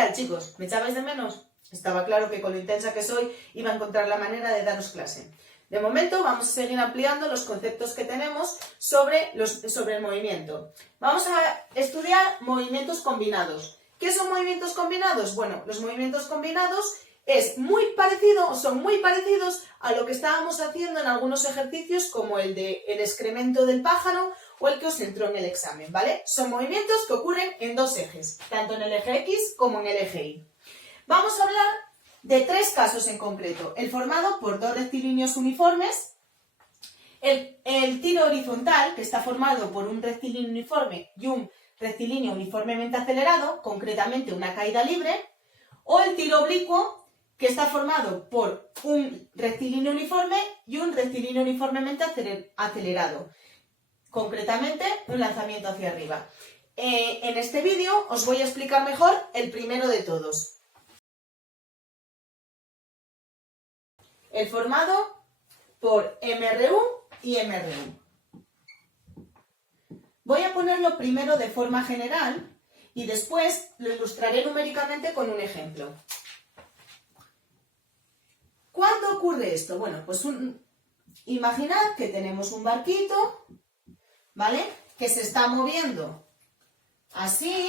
tal, chicos? ¿Me echabais de menos? Estaba claro que con lo intensa que soy iba a encontrar la manera de daros clase. De momento vamos a seguir ampliando los conceptos que tenemos sobre el movimiento. Vamos a estudiar movimientos combinados. ¿Qué son movimientos combinados? Bueno, los movimientos combinados son muy parecidos a lo que estábamos haciendo en algunos ejercicios como el de el excremento del pájaro o el que os entró en el examen, ¿vale? Son movimientos que ocurren en dos ejes, tanto en el eje X como en el eje Y. Vamos a hablar de tres casos en concreto. El formado por dos rectilíneos uniformes, el tiro horizontal, que está formado por un rectilíneo uniforme y un rectilíneo uniformemente acelerado, concretamente una caída libre, o el tiro oblicuo, que está formado por un rectilíneo uniforme y un rectilíneo uniformemente acelerado, concretamente un lanzamiento hacia arriba. En este vídeo os voy a explicar mejor el primero de todos. El formado por MRU y MRU. Voy a ponerlo primero de forma general y después lo ilustraré numéricamente con un ejemplo. ¿Cuándo ocurre esto? Bueno, pues imaginad que tenemos un barquito, ¿vale? Que se está moviendo así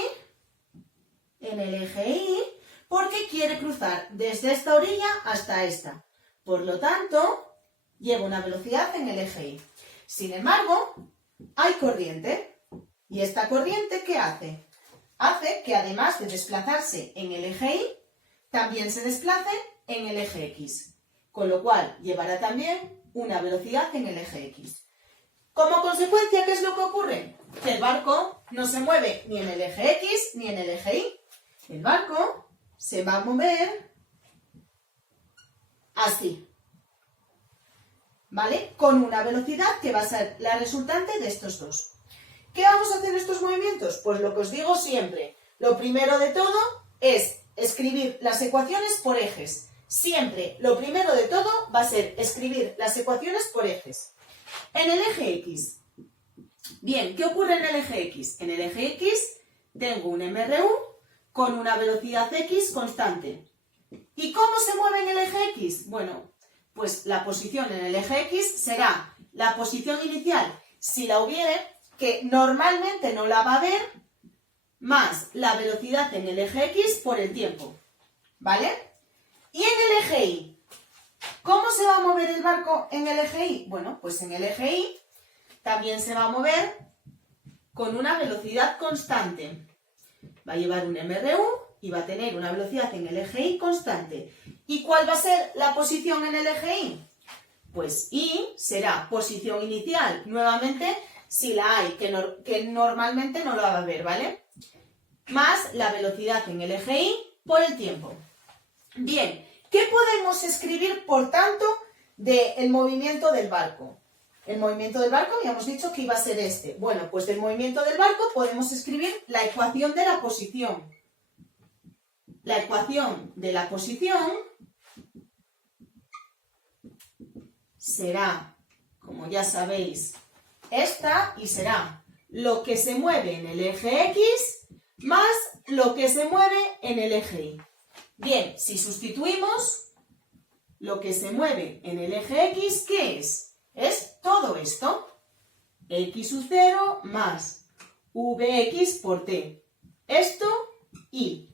en el eje Y porque quiere cruzar desde esta orilla hasta esta. Por lo tanto, lleva una velocidad en el eje Y. Sin embargo, hay corriente. ¿Y esta corriente qué hace? Hace que además de desplazarse en el eje Y, también se desplace en el eje X. Con lo cual, llevará también una velocidad en el eje X. Como consecuencia, ¿qué es lo que ocurre? Que el barco no se mueve ni en el eje X ni en el eje Y. El barco se va a mover así, ¿vale? Con una velocidad que va a ser la resultante de estos dos. ¿Qué vamos a hacer en estos movimientos? Pues lo que os digo siempre. Lo primero de todo es escribir las ecuaciones por ejes. Siempre, lo primero de todo va a ser escribir las ecuaciones por ejes. En el eje X. Bien, ¿qué ocurre en el eje X? En el eje X tengo un MRU con una velocidad X constante. ¿Y cómo se mueve en el eje X? Bueno, pues la posición en el eje X será la posición inicial, si la hubiere, que normalmente no la va a haber, más la velocidad en el eje X por el tiempo, ¿vale? Y en el eje Y, ¿cómo se va a mover el barco en el eje Y? Bueno, pues en el eje Y también se va a mover con una velocidad constante. Va a llevar un MRU y va a tener una velocidad en el eje Y constante. ¿Y cuál va a ser la posición en el eje Y? Pues Y será posición inicial, nuevamente, si la hay, que normalmente no la va a haber, ¿vale? Más la velocidad en el eje Y por el tiempo. Bien, ¿qué podemos escribir, por tanto, del movimiento del barco? El movimiento del barco habíamos dicho que iba a ser este. Bueno, pues del movimiento del barco podemos escribir la ecuación de la posición. La ecuación de la posición será, como ya sabéis, esta, y será lo que se mueve en el eje X más lo que se mueve en el eje Y. Bien, si sustituimos lo que se mueve en el eje X, ¿qué es? Es todo esto. X sub 0 más Vx por t. Esto, Y.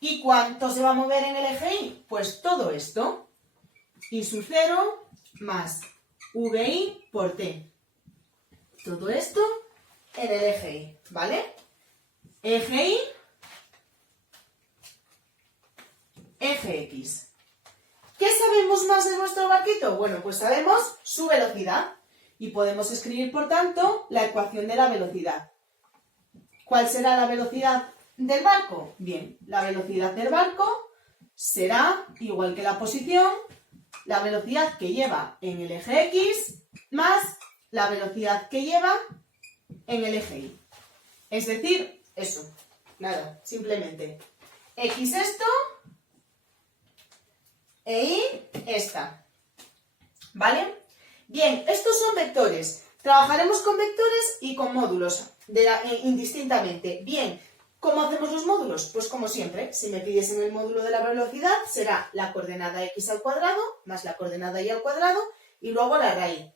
¿Y cuánto se va a mover en el eje Y? Pues todo esto. Y sub 0 más Vi por t. Todo esto en el eje Y, ¿vale? Eje Y, eje X. ¿Qué sabemos más de nuestro barquito? Bueno, pues sabemos su velocidad y podemos escribir, por tanto, la ecuación de la velocidad. ¿Cuál será la velocidad del barco? Bien, la velocidad del barco será, igual que la posición, la velocidad que lleva en el eje X más la velocidad que lleva en el eje Y. Es decir, eso, nada, simplemente X esto e Y esta, ¿vale? Bien, estos son vectores. Trabajaremos con vectores y con módulos indistintamente. Bien, ¿Cómo hacemos los módulos? Pues como siempre, si me pidiesen el módulo de la velocidad, será la coordenada x al cuadrado más la coordenada y al cuadrado y luego la raíz.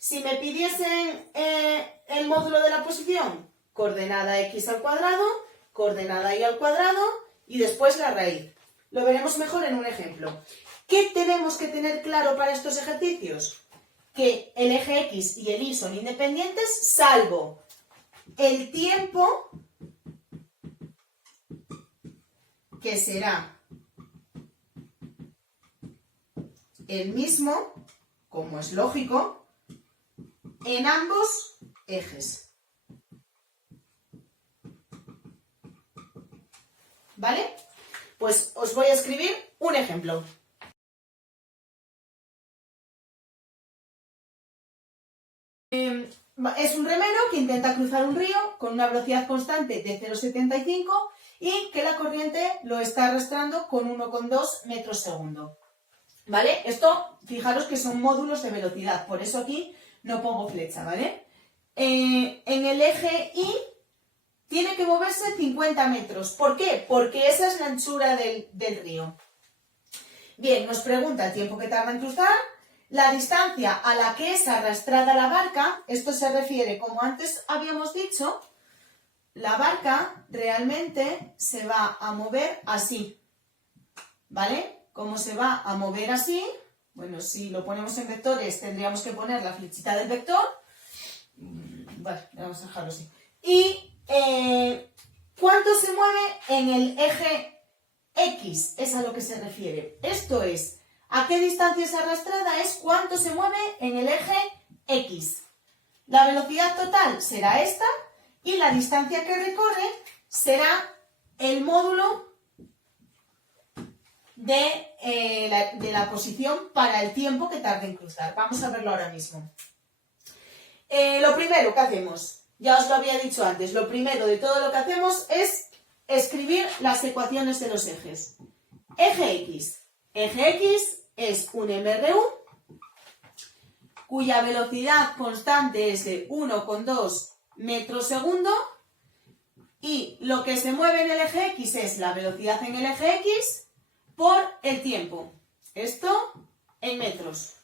Si me pidiesen el módulo de la posición, coordenada x al cuadrado, coordenada y al cuadrado y después la raíz. Lo veremos mejor en un ejemplo. ¿Qué tenemos que tener claro para estos ejercicios? Que el eje x y el y son independientes, salvo el tiempo, que será el mismo, como es lógico, en ambos ejes. ¿Vale? Pues os voy a escribir un ejemplo. Es un remero que intenta cruzar un río con una velocidad constante de 0,75 y que la corriente lo está arrastrando con 1,2 metros segundo. ¿Vale? Esto, fijaros que son módulos de velocidad, por eso aquí no pongo flecha, ¿vale? En el eje Y tiene que moverse 50 metros. ¿Por qué? Porque esa es la anchura del río. Bien, nos pregunta el tiempo que tarda en cruzar, la distancia a la que es arrastrada la barca. Esto se refiere, como antes habíamos dicho, la barca realmente se va a mover así, ¿vale? ¿Cómo se va a mover así? Bueno, si lo ponemos en vectores tendríamos que poner la flechita del vector. Bueno, vamos a dejarlo así. Y ¿cuánto se mueve en el eje X? Es a lo que se refiere. Esto es, ¿a qué distancia es arrastrada? Es cuánto se mueve en el eje X. La velocidad total será esta y la distancia que recorre será el módulo de la posición para el tiempo que tarde en cruzar. Vamos a verlo ahora mismo. Lo primero que hacemos, ya os lo había dicho antes, lo primero de todo lo que hacemos es escribir las ecuaciones de los ejes. Eje X. Eje X es un MRU cuya velocidad constante es de 1,2 metros segundo y lo que se mueve en el eje X es la velocidad en el eje X por el tiempo. Esto en metros.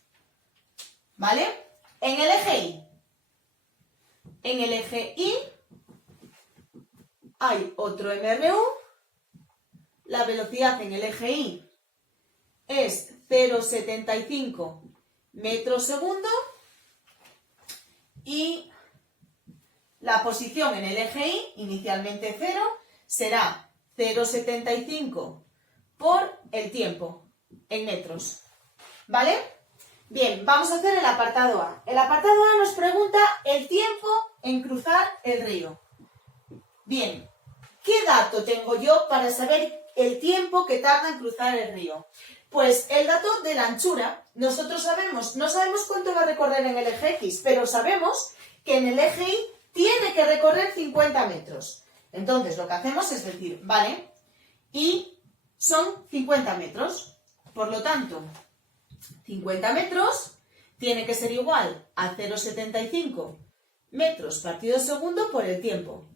¿Vale? En el eje Y. En el eje Y hay otro MRU. La velocidad en el eje Y es 0,75 metros segundo y la posición en el eje Y, inicialmente 0, será 0,75 por el tiempo en metros. ¿Vale? Bien, vamos a hacer el apartado A. El apartado A nos pregunta el tiempo en cruzar el río. Bien, ¿qué dato tengo yo para saber el tiempo que tarda en cruzar el río? Pues el dato de la anchura. Nosotros no sabemos cuánto va a recorrer en el eje X, pero sabemos que en el eje Y tiene que recorrer 50 metros. Entonces lo que hacemos es decir, vale, y son 50 metros. Por lo tanto, 50 metros tiene que ser igual a 0,75 metros partido segundo por el tiempo.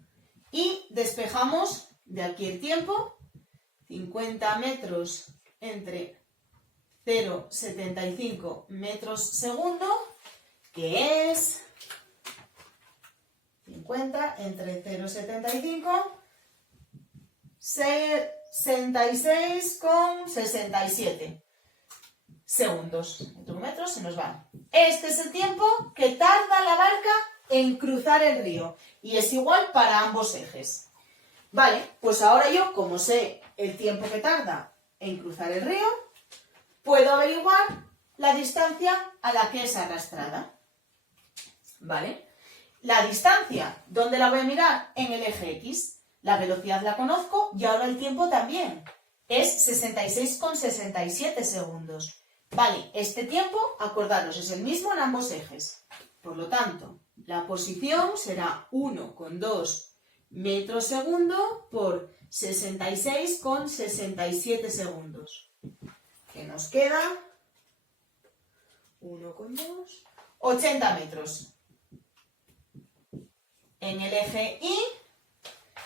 Y despejamos de aquí el tiempo. 50 metros entre 0,75 metros segundo, que es 50 entre 0,75, 66,67 segundos. Metros se nos van. Este es el tiempo que tarda la barca en cruzar el río y es igual para ambos ejes. Vale, pues ahora yo, como sé el tiempo que tarda en cruzar el río, puedo averiguar la distancia a la que es arrastrada. ¿Vale? La distancia, ¿dónde la voy a mirar? En el eje X. La velocidad la conozco y ahora el tiempo también. Es 66,67 segundos. Vale, este tiempo, acordaros, es el mismo en ambos ejes. Por lo tanto, la posición será 1,2 metros segundo por 66,67 segundos. ¿Qué nos queda? 1,2, 80 metros. En el eje Y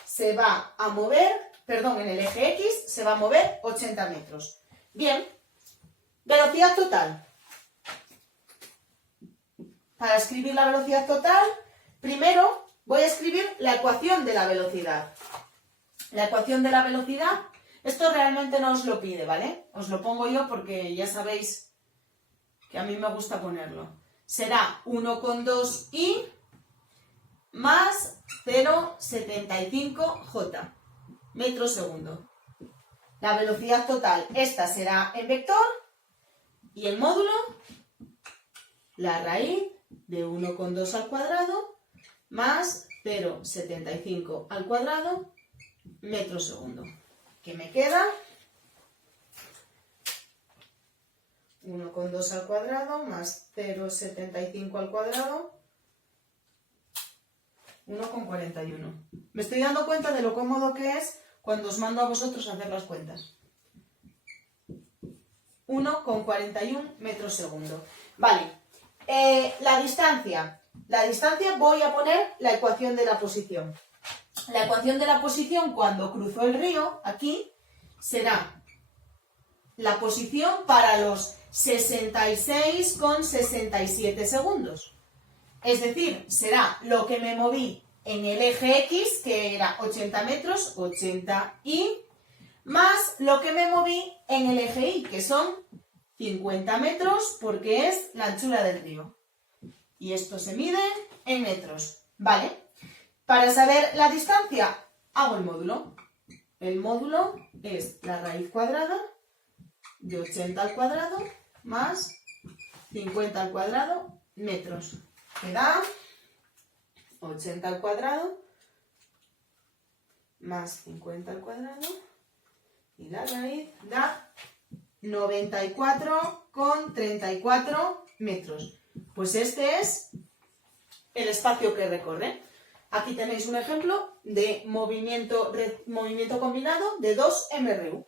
se va a mover, perdón, en el eje X se va a mover 80 metros. Bien, velocidad total. Para escribir la velocidad total, primero voy a escribir la ecuación de la velocidad. La ecuación de la velocidad, esto realmente no os lo pide, ¿vale? Os lo pongo yo porque ya sabéis que a mí me gusta ponerlo. Será 1,2i más 0,75j, metros segundo. La velocidad total, esta será en vector y el módulo, la raíz de 1,2 al cuadrado más 0,75 al cuadrado, metros segundo. ¿Qué me queda? 1,2 al cuadrado más 0,75 al cuadrado, 1,41. Me estoy dando cuenta de lo cómodo que es cuando os mando a vosotros a hacer las cuentas. 1,41 metros segundo. Vale, la distancia. La distancia voy a poner la ecuación de la posición. La ecuación de la posición cuando cruzo el río, aquí, será la posición para los 66,67 segundos. Es decir, será lo que me moví en el eje X, que era 80 metros, 80i, más lo que me moví en el eje Y, que son 50 metros, porque es la anchura del río. Y esto se mide en metros, ¿vale? Para saber la distancia, hago el módulo. El módulo es la raíz cuadrada de 80 al cuadrado más 50 al cuadrado metros. Me da 80 al cuadrado más 50 al cuadrado y la raíz da 94,34 metros. Pues este es el espacio que recorre. Aquí tenéis un ejemplo de movimiento combinado de 2 MRU.